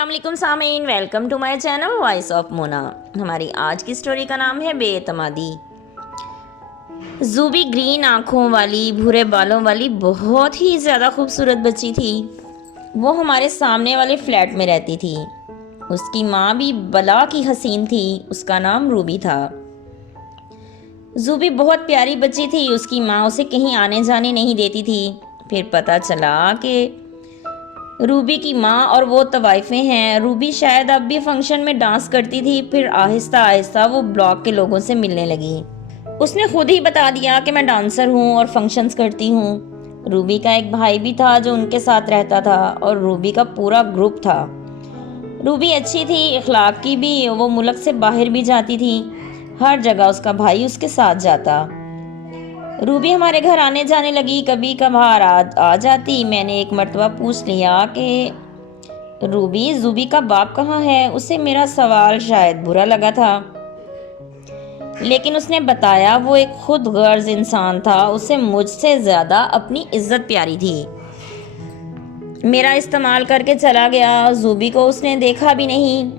السلام علیکم سامعین، welcome to my channel voice of Mona. ہماری آج کی سٹوری کا نام ہے بے اعتمادی۔ زوبی گرین آنکھوں والی، بھورے بالوں والی بہت ہی زیادہ خوبصورت بچی تھی۔ وہ ہمارے سامنے والے فلیٹ میں رہتی تھی۔ اس کی ماں بھی بلا کی حسین تھی، اس کا نام روبی تھا۔ زوبی بہت پیاری بچی تھی، اس کی ماں اسے کہیں آنے جانے نہیں دیتی تھی۔ پھر پتہ چلا کہ روبی کی ماں اور وہ طوائفیں ہیں۔ روبی شاید اب بھی فنکشن میں ڈانس کرتی تھی، پھر آہستہ آہستہ وہ بلاک کے لوگوں سے ملنے لگی۔ اس نے خود ہی بتا دیا کہ میں ڈانسر ہوں اور فنکشنز کرتی ہوں۔ روبی کا ایک بھائی بھی تھا جو ان کے ساتھ رہتا تھا اور روبی کا پورا گروپ تھا۔ روبی اچھی تھی، اخلاق کی بھی، وہ ملک سے باہر بھی جاتی تھی۔ ہر جگہ اس کا بھائی اس کے ساتھ جاتا۔ روبی ہمارے گھر آنے جانے لگی، کبھی کبھار آ جاتی۔ میں نے ایک مرتبہ پوچھ لیا کہ روبی، زوبی کا باپ کہاں ہے؟ اسے میرا سوال شاید برا لگا تھا، لیکن اس نے بتایا وہ ایک خود غرض انسان تھا، اسے مجھ سے زیادہ اپنی عزت پیاری تھی۔ میرا استعمال کر کے چلا گیا، زوبی کو اس نے دیکھا بھی نہیں۔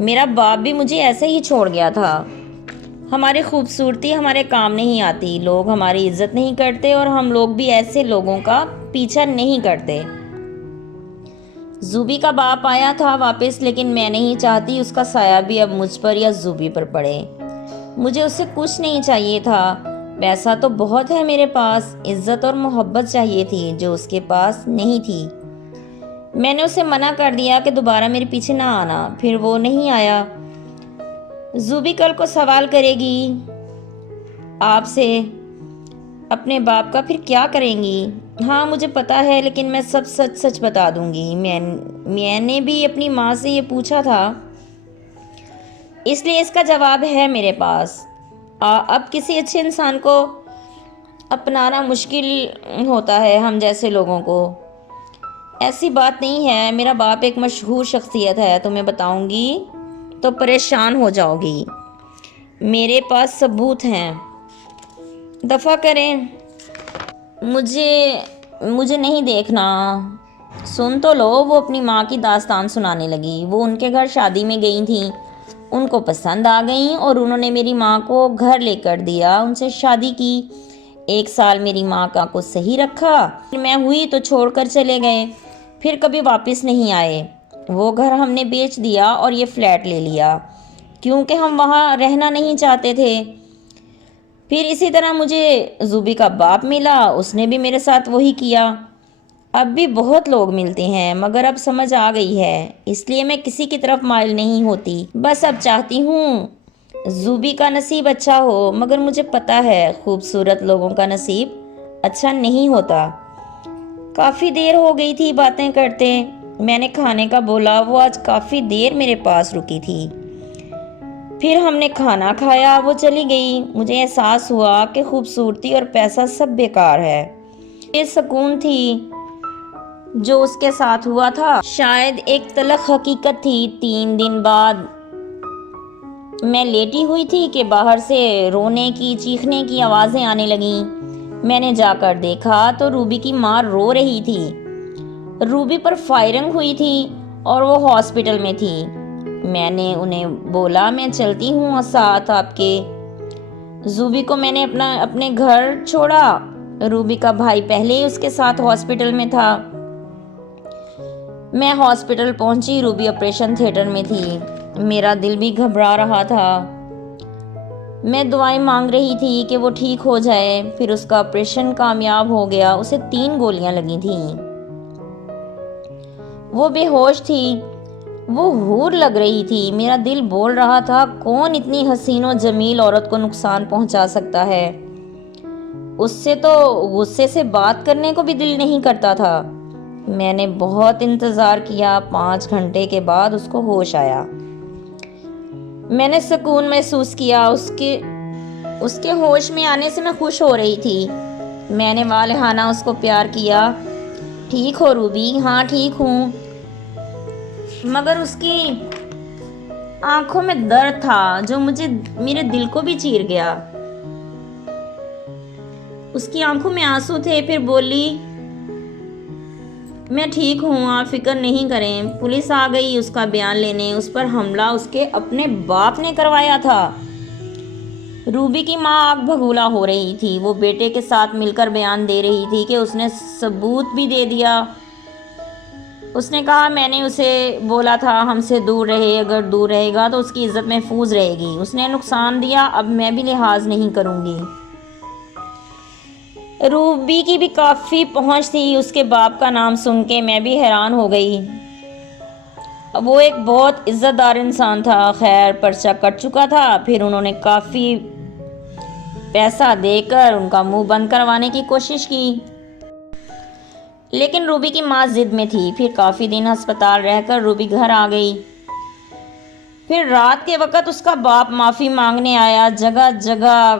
میرا باپ بھی مجھے ایسے ہی چھوڑ گیا تھا۔ ہماری خوبصورتی ہمارے کام نہیں آتی، لوگ ہماری عزت نہیں کرتے اور ہم لوگ بھی ایسے لوگوں کا پیچھا نہیں کرتے۔ زوبی کا باپ آیا تھا واپس، لیکن میں نہیں چاہتی اس کا سایہ بھی اب مجھ پر یا زوبی پر پڑے۔ مجھے اس سے کچھ نہیں چاہیے تھا، پیسہ تو بہت ہے میرے پاس، عزت اور محبت چاہیے تھی جو اس کے پاس نہیں تھی۔ میں نے اسے منع کر دیا کہ دوبارہ میرے پیچھے نہ آنا، پھر وہ نہیں آیا۔ زوبی کل کو سوال کرے گی آپ سے اپنے باپ کا، پھر کیا کریں گی؟ ہاں مجھے پتا ہے، لیکن میں سب سچ سچ بتا دوں گی۔ میں نے بھی اپنی ماں سے یہ پوچھا تھا، اس لیے اس کا جواب ہے میرے پاس۔ اب کسی اچھے انسان کو اپنانا مشکل ہوتا ہے ہم جیسے لوگوں کو۔ ایسی بات نہیں ہے، میرا باپ ایک مشہور شخصیت ہے، تمہیں بتاؤں گی تو پریشان ہو جاؤ گی۔ میرے پاس ثبوت ہیں۔ دفع کریں، مجھے نہیں دیکھنا۔ سن تو لو۔ وہ اپنی ماں کی داستان سنانے لگی۔ وہ ان کے گھر شادی میں گئی تھیں، ان کو پسند آ گئیں اور انہوں نے میری ماں کو گھر لے کر دیا، ان سے شادی کی۔ 1 سال میری ماں کو صحیح رکھا، پھر میں ہوئی تو چھوڑ کر چلے گئے، پھر کبھی واپس نہیں آئے۔ وہ گھر ہم نے بیچ دیا اور یہ فلیٹ لے لیا، کیونکہ ہم وہاں رہنا نہیں چاہتے تھے۔ پھر اسی طرح مجھے زوبی کا باپ ملا، اس نے بھی میرے ساتھ وہی کیا۔ اب بھی بہت لوگ ملتے ہیں، مگر اب سمجھ آ گئی ہے، اس لیے میں کسی کی طرف مائل نہیں ہوتی۔ بس اب چاہتی ہوں زوبی کا نصیب اچھا ہو، مگر مجھے پتا ہے خوبصورت لوگوں کا نصیب اچھا نہیں ہوتا۔ کافی دیر ہو گئی تھی باتیں کرتے، میں نے کھانے کا بولا، وہ آج کافی دیر میرے پاس رکی تھی۔ پھر ہم نے کھانا کھایا، وہ چلی گئی۔ مجھے احساس ہوا کہ خوبصورتی اور پیسہ سب بیکار ہے۔ یہ سکون تھی جو اس کے ساتھ ہوا تھا، شاید ایک تلخ حقیقت تھی۔ 3 دن بعد میں لیٹی ہوئی تھی کہ باہر سے رونے کی، چیخنے کی آوازیں آنے لگیں۔ میں نے جا کر دیکھا تو روبی کی ماں رو رہی تھی۔ روبی پر فائرنگ ہوئی تھی اور وہ ہاسپٹل میں تھی۔ میں نے انہیں بولا میں چلتی ہوں ساتھ آپ کے۔ زوبی کو میں نے اپنے گھر چھوڑا، روبی کا بھائی پہلے ہی اس کے ساتھ ہاسپٹل میں تھا۔ میں ہاسپٹل پہنچی، روبی آپریشن تھیٹر میں تھی۔ میرا دل بھی گھبرا رہا تھا، میں دعائیں مانگ رہی تھی کہ وہ ٹھیک ہو جائے۔ پھر اس کا آپریشن کامیاب ہو گیا، اسے 3 گولیاں لگی تھیں۔ وہ بے ہوش تھی، وہ حور لگ رہی تھی۔ میرا دل بول رہا تھا، کون اتنی حسین و جمیل عورت کو نقصان پہنچا سکتا ہے؟ اس سے تو غصے سے بات کرنے کو بھی دل نہیں کرتا تھا۔ میں نے بہت انتظار کیا، 5 گھنٹے کے بعد اس کو ہوش آیا۔ میں نے سکون محسوس کیا، اس کے ہوش میں آنے سے میں خوش ہو رہی تھی۔ میں نے والہانہ اس کو پیار کیا۔ ٹھیک ہو روبی؟ ہاں ٹھیک ہوں، مگر اس کی آنکھوں میں درد تھا جو میرے دل کو بھی چیر گیا۔ اس کی آنکھوں میں آنسو تھے۔ پھر بولی، میں ٹھیک ہوں، آپ فکر نہیں کریں۔ پولیس آ گئی اس کا بیان لینے۔ اس پر حملہ اس کے اپنے باپ نے کروایا تھا۔ روبی کی ماں آگ بھگولا ہو رہی تھی۔ وہ بیٹے کے ساتھ مل کر بیان دے رہی تھی کہ اس نے ثبوت بھی دے دیا۔ اس نے کہا میں نے اسے بولا تھا ہم سے دور رہے، اگر دور رہے گا تو اس کی عزت محفوظ رہے گی۔ اس نے نقصان دیا، اب میں بھی لحاظ نہیں کروں گی۔ روبی کی بھی کافی پہنچ تھی۔ اس کے باپ کا نام سن کے میں بھی حیران ہو گئی۔ وہ ایک بہت عزت دار انسان تھا۔ خیر پرچہ کٹ چکا تھا، پھر انہوں نے کافی پیسہ دے کر ان کا منہ بند کروانے کی کوشش کی، لیکن روبی کی ماں ضد میں تھی۔ پھر کافی دن ہسپتال رہ کر روبی گھر آ گئی۔ پھر رات کے وقت اس کا باپ معافی مانگنے آیا۔ جگہ جگہ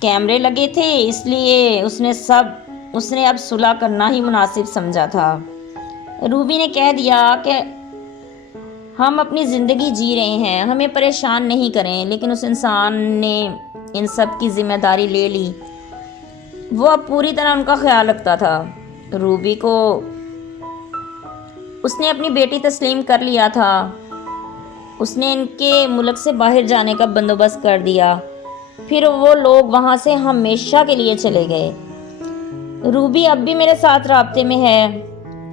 کیمرے لگے تھے، اس لیے اس نے اب صلح کرنا ہی مناسب سمجھا تھا۔ روبی نے کہہ دیا کہ ہم اپنی زندگی جی رہے ہیں، ہمیں پریشان نہیں کریں، لیکن اس انسان نے ان سب کی ذمہ داری لے لی۔ وہ اب پوری طرح ان کا خیال رکھتا تھا۔ روبی کو اس نے اپنی بیٹی تسلیم کر لیا تھا۔ اس نے ان کے ملک سے باہر جانے کا بندوبست کر دیا۔ پھر وہ لوگ وہاں سے ہمیشہ کے لیے چلے گئے۔ روبی اب بھی میرے ساتھ رابطے میں ہے۔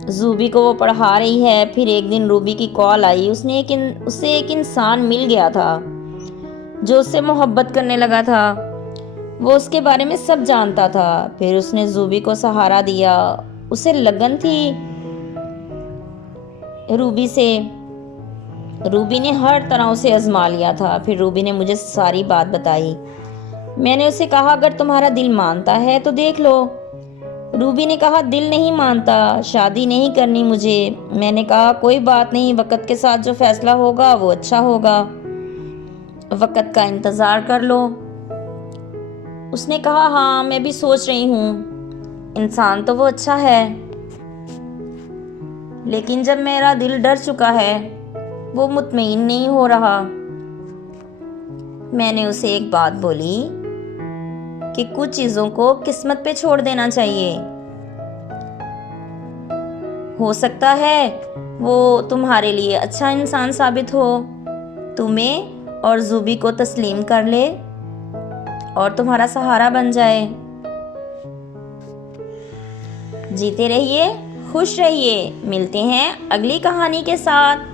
زوبی کو وہ پڑھا رہی ہے۔ پھر ایک دن روبی کی کال آئی۔ اسے ایک انسان مل گیا تھا جو اس سے محبت کرنے لگا تھا۔ وہ اس کے بارے میں سب جانتا تھا۔ پھر اس نے زوبی کو سہارا دیا۔ اسے لگن تھی روبی سے۔ روبی نے ہر طرح اسے آزما لیا تھا۔ پھر روبی نے مجھے ساری بات بتائی۔ میں نے اسے کہا اگر تمہارا دل مانتا ہے تو دیکھ لو۔ روبی نے کہا دل نہیں مانتا، شادی نہیں کرنی مجھے۔ میں نے کہا کوئی بات نہیں، وقت کے ساتھ جو فیصلہ ہوگا وہ اچھا ہوگا، وقت کا انتظار کر لو۔ اس نے کہا ہاں میں بھی سوچ رہی ہوں، انسان تو وہ اچھا ہے، لیکن جب میرا دل ڈر چکا ہے وہ مطمئن نہیں ہو رہا۔ میں نے اسے ایک بات بولی کہ کچھ چیزوں کو قسمت پہ چھوڑ دینا چاہیے، ہو سکتا ہے وہ تمہارے لیے اچھا انسان ثابت ہو، تمہیں اور زوبی کو تسلیم کر لے اور تمہارا سہارا بن جائے۔ جیتے رہیے، خوش رہیے۔ ملتے ہیں اگلی کہانی کے ساتھ۔